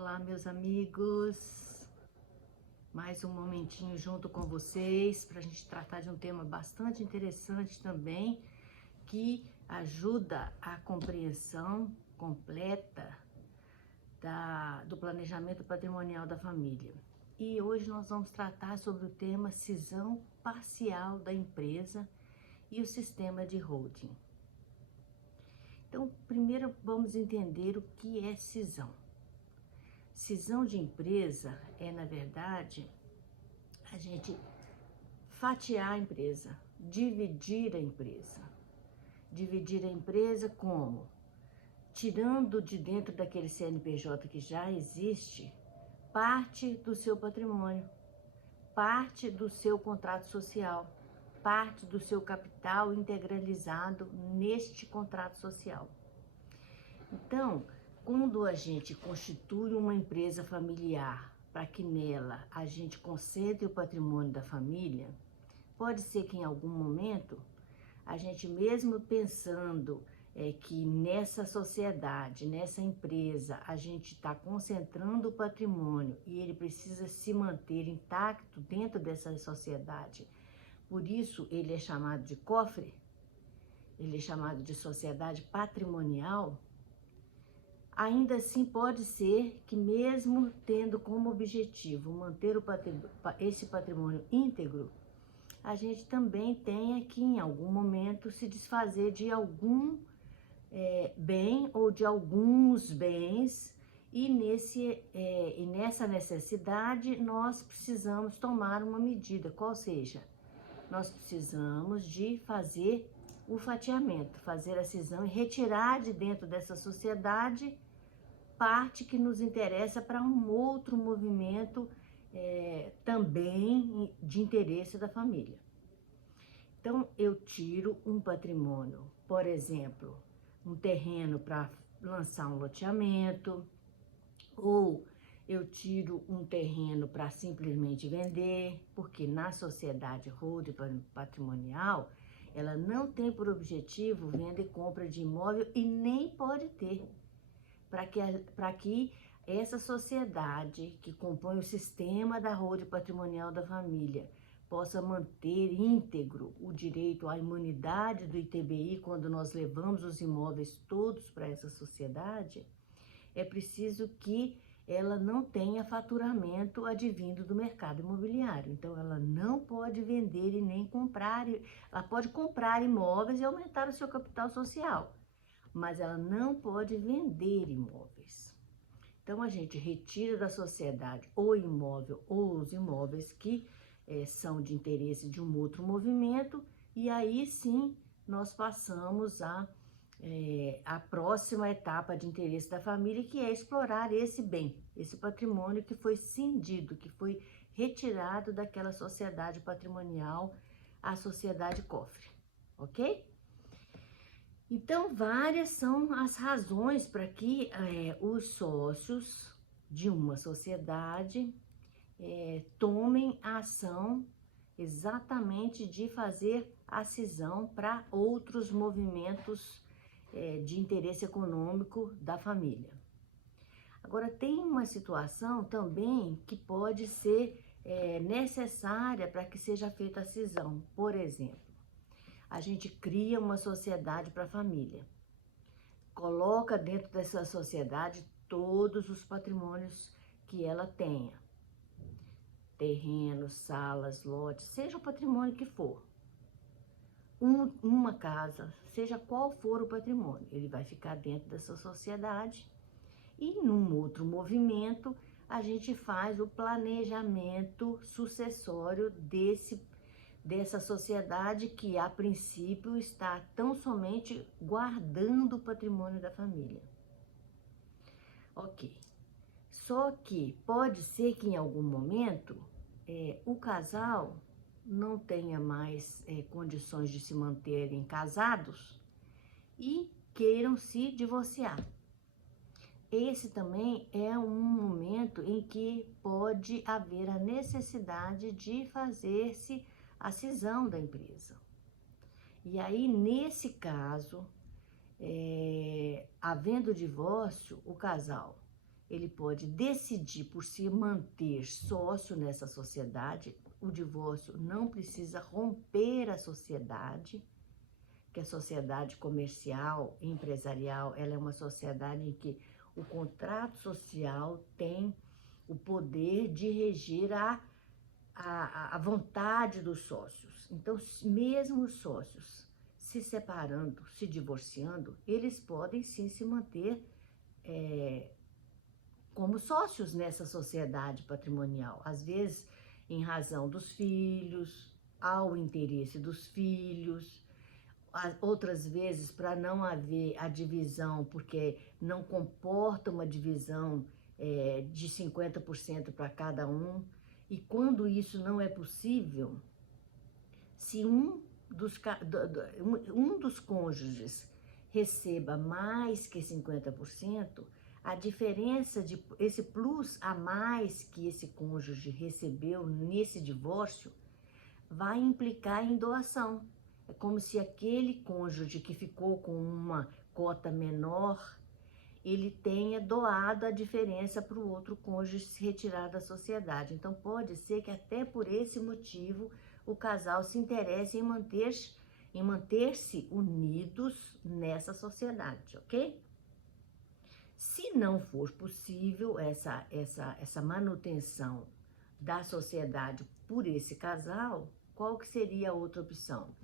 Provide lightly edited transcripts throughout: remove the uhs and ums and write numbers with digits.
Olá, meus amigos. Mais um momentinho junto com vocês para a gente tratar de um tema bastante interessante também, que ajuda a compreensão completa do planejamento patrimonial da família. E hoje nós vamos tratar sobre o tema cisão parcial da empresa e o sistema de holding. Então, primeiro vamos entender o que é cisão. Cisão de empresa é, na verdade, a gente fatiar a empresa, dividir a empresa. Dividir a empresa como? Tirando de dentro daquele CNPJ que já existe, parte do seu patrimônio, parte do seu contrato social, parte do seu capital integralizado neste contrato social. Então, quando a gente constitui uma empresa familiar para que nela a gente concentre o patrimônio da família, pode ser que em algum momento a gente mesmo pensando que nessa sociedade, nessa empresa, a gente está concentrando o patrimônio e ele precisa se manter intacto dentro dessa sociedade. Por isso ele é chamado de cofre, ele é chamado de sociedade patrimonial. Ainda assim, pode ser que mesmo tendo como objetivo manter esse patrimônio íntegro, a gente também tenha que em algum momento se desfazer de algum bem ou de alguns bens, e nessa necessidade nós precisamos tomar uma medida, qual seja, nós precisamos de fazer o fatiamento, fazer a cisão e retirar de dentro dessa sociedade parte que nos interessa para um outro movimento também de interesse da família. Então, eu tiro um patrimônio, por exemplo, um terreno para lançar um loteamento, ou eu tiro um terreno para simplesmente vender, porque na sociedade holding patrimonial, ela não tem por objetivo venda e compra de imóvel e nem pode ter. Para que essa sociedade que compõe o sistema da holding patrimonial da família possa manter íntegro o direito à imunidade do ITBI quando nós levamos os imóveis todos para essa sociedade, é preciso que ela não tenha faturamento advindo do mercado imobiliário. Então, ela não pode vender e nem comprar, ela pode comprar imóveis e aumentar o seu capital social, mas ela não pode vender imóveis. Então, a gente retira da sociedade o imóvel ou os imóveis que são de interesse de um outro movimento, e aí sim nós passamos a próxima etapa de interesse da família, que é explorar esse bem, esse patrimônio que foi cindido, que foi retirado daquela sociedade patrimonial, a sociedade cofre, ok? Então, várias são as razões para que os sócios de uma sociedade tomem a ação exatamente de fazer a cisão para outros movimentos de interesse econômico da família. Agora, tem uma situação também que pode ser necessária para que seja feita a cisão. Por exemplo, a gente cria uma sociedade para a família, coloca dentro dessa sociedade todos os patrimônios que ela tenha, terrenos, salas, lotes, seja o patrimônio que for, uma casa, seja qual for o patrimônio, ele vai ficar dentro dessa sociedade, e num outro movimento a gente faz o planejamento sucessório dessa sociedade que, a princípio, está tão somente guardando o patrimônio da família. Ok. Só que pode ser que em algum momento o casal não tenha mais condições de se manterem casados e queiram se divorciar. Esse também é um momento em que pode haver a necessidade de fazer-se a cisão da empresa. E aí, nesse caso, havendo divórcio, o casal ele pode decidir por se manter sócio nessa sociedade. O divórcio não precisa romper a sociedade, que a sociedade comercial e empresarial, ela é uma sociedade em que o contrato social tem o poder de reger a vontade dos sócios. Então, mesmo os sócios se separando, se divorciando, eles podem sim se manter como sócios nessa sociedade patrimonial. Às vezes, em razão dos filhos, ao interesse dos filhos, outras vezes para não haver a divisão, porque não comporta uma divisão de 50% para cada um. E quando isso não é possível, se um dos cônjuges receba mais que 50%, a diferença de esse plus a mais que esse cônjuge recebeu nesse divórcio vai implicar em doação. É como se aquele cônjuge que ficou com uma cota menor, ele tenha doado a diferença para o outro cônjuge se retirar da sociedade. Então, pode ser que até por esse motivo o casal se interesse em manter-se unidos nessa sociedade, ok? Se não for possível essa manutenção da sociedade por esse casal, qual que seria a outra opção?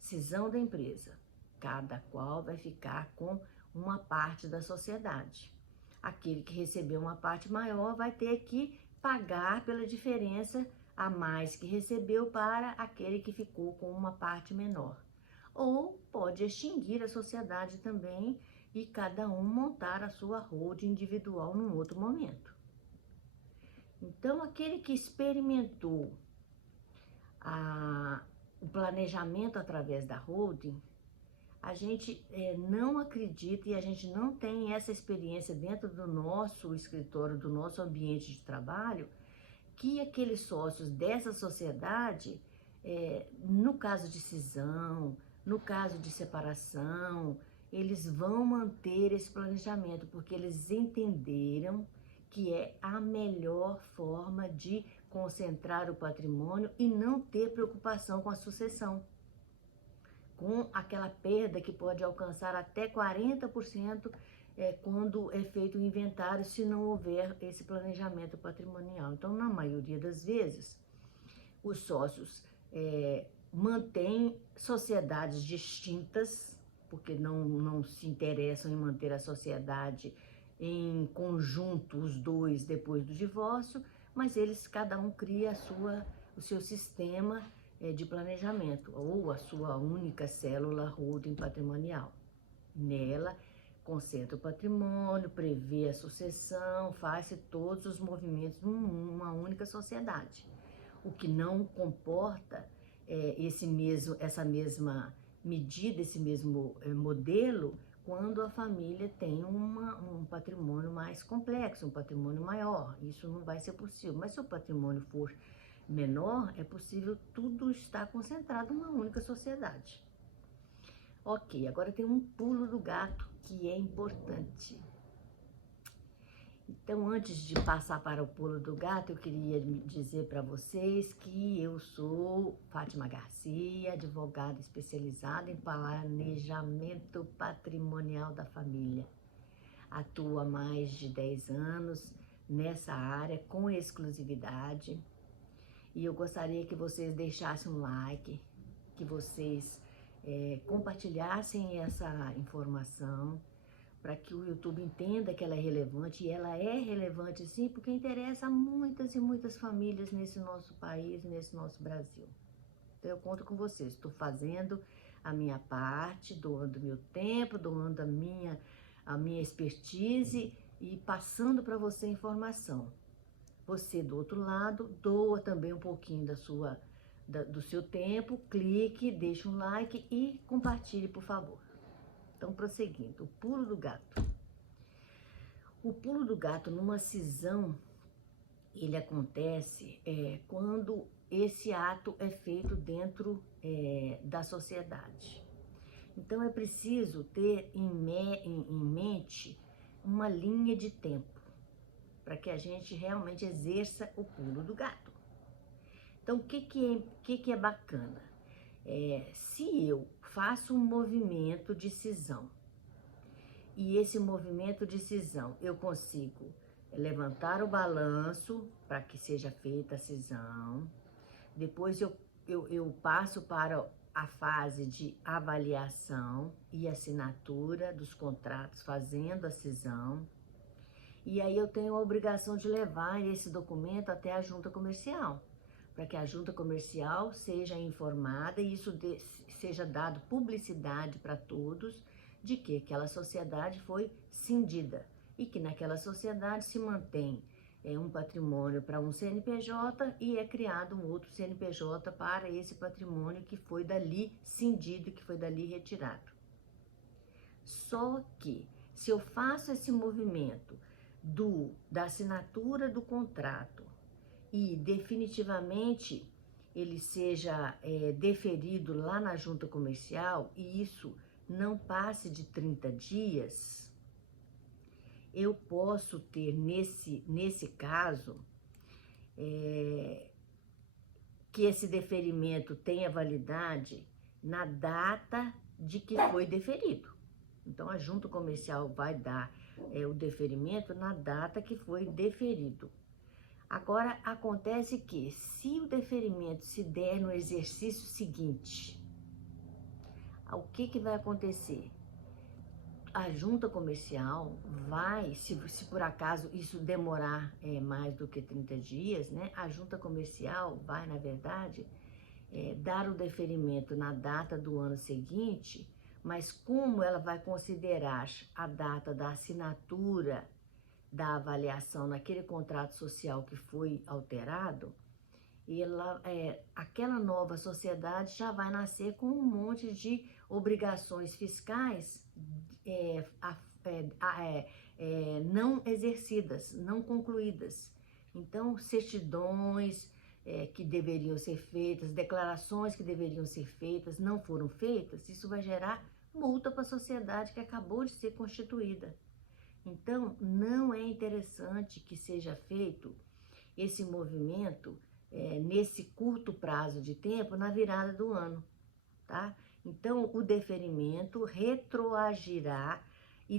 Cisão da empresa. Cada qual vai ficar com uma parte da sociedade. Aquele que recebeu uma parte maior vai ter que pagar pela diferença a mais que recebeu para aquele que ficou com uma parte menor. Ou pode extinguir a sociedade também e cada um montar a sua holding individual num outro momento. Então, aquele que experimentou o planejamento através da holding, a gente não acredita e a gente não tem essa experiência dentro do nosso escritório, do nosso ambiente de trabalho, que aqueles sócios dessa sociedade, no caso de cisão, no caso de separação, eles vão manter esse planejamento, porque eles entenderam que é a melhor forma de concentrar o patrimônio e não ter preocupação com a sucessão, com aquela perda que pode alcançar até 40% quando é feito o inventário, se não houver esse planejamento patrimonial. Então, na maioria das vezes, os sócios mantêm sociedades distintas, porque não se interessam em manter a sociedade em conjunto, os dois, depois do divórcio, mas cada um cria o seu sistema de planejamento, ou a sua única célula holding patrimonial. Nela, concentra o patrimônio, prevê a sucessão, faz todos os movimentos numa única sociedade. O que não comporta essa mesma medida, esse mesmo modelo, quando a família tem um patrimônio mais complexo, um patrimônio maior. Isso não vai ser possível. Mas se o patrimônio for menor, é possível tudo estar concentrado numa única sociedade. Ok, agora tem um pulo do gato que é importante. Então, antes de passar para o pulo do gato, eu queria dizer para vocês que eu sou Fátima Garcia, advogada especializada em planejamento patrimonial da família. Atuo há mais de 10 anos nessa área com exclusividade. E eu gostaria que vocês deixassem um like, que vocês compartilhassem essa informação, para que o YouTube entenda que ela é relevante, e ela é relevante sim, porque interessa a muitas e muitas famílias nesse nosso país, nesse nosso Brasil. Então eu conto com vocês, estou fazendo a minha parte, doando meu tempo, doando a minha expertise e passando para você informação. Você do outro lado, doa também um pouquinho do seu tempo, clique, deixe um like e compartilhe, por favor. Então, prosseguindo, o pulo do gato. O pulo do gato numa cisão, ele acontece quando esse ato é feito dentro da sociedade. Então, é preciso ter em mente uma linha de tempo para que a gente realmente exerça o pulo do gato. Então, o que é bacana? Se eu faço um movimento de cisão, e esse movimento de cisão eu consigo levantar o balanço para que seja feita a cisão, depois eu passo para a fase de avaliação e assinatura dos contratos, fazendo a cisão, e aí eu tenho a obrigação de levar esse documento até a junta comercial, para que a junta comercial seja informada e isso seja dado publicidade para todos de que aquela sociedade foi cindida e que naquela sociedade se mantém um patrimônio para um CNPJ e é criado um outro CNPJ para esse patrimônio que foi dali cindido, que foi dali retirado. Só que se eu faço esse movimento da assinatura do contrato e definitivamente ele seja deferido lá na junta comercial e isso não passe de 30 dias, eu posso ter nesse caso que esse deferimento tenha validade na data de que foi deferido. Então a junta comercial vai dar o deferimento na data que foi deferido. Agora, acontece que, se o deferimento se der no exercício seguinte, o que vai acontecer? A junta comercial vai, se por acaso isso demorar mais do que 30 dias, né? A junta comercial vai, na verdade, dar o deferimento na data do ano seguinte, mas como ela vai considerar a data da assinatura da avaliação naquele contrato social que foi alterado, aquela nova sociedade já vai nascer com um monte de obrigações fiscais não exercidas, não concluídas. Então, certidões que deveriam ser feitas, declarações que deveriam ser feitas, não foram feitas, isso vai gerar multa para a sociedade que acabou de ser constituída. Então, não é interessante que seja feito esse movimento nesse curto prazo de tempo na virada do ano, tá? Então, o deferimento retroagirá e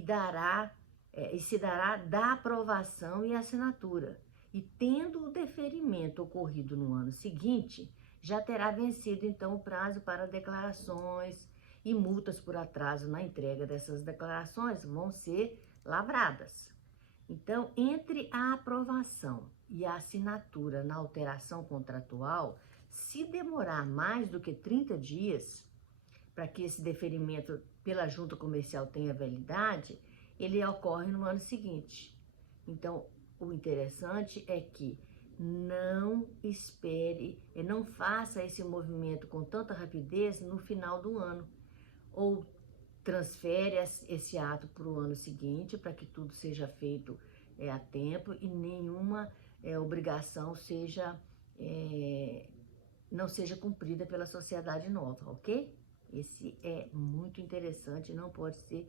se dará da aprovação e assinatura. E tendo o deferimento ocorrido no ano seguinte, já terá vencido então o prazo para declarações e multas por atraso na entrega dessas declarações vão ser lavradas. Então, entre a aprovação e a assinatura na alteração contratual, se demorar mais do que 30 dias para que esse deferimento pela junta comercial tenha validade, ele ocorre no ano seguinte. Então, o interessante é que não espere, não faça esse movimento com tanta rapidez no final do ano, ou transfere esse ato para o ano seguinte, para que tudo seja feito a tempo e nenhuma obrigação não seja cumprida pela sociedade nova, ok? Esse é muito interessante, não pode ser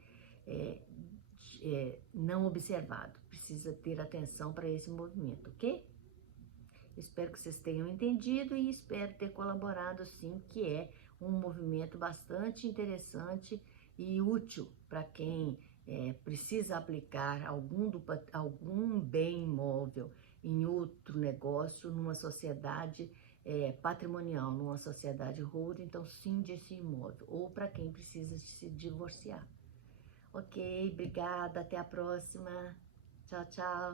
não observado. Precisa ter atenção para esse movimento, ok? Espero que vocês tenham entendido e espero ter colaborado sim, que é um movimento bastante interessante e útil para quem precisa aplicar algum bem imóvel em outro negócio, numa sociedade patrimonial, numa sociedade holding, então cinde esse imóvel, ou para quem precisa se divorciar. Ok, obrigada, até a próxima. Tchau, tchau.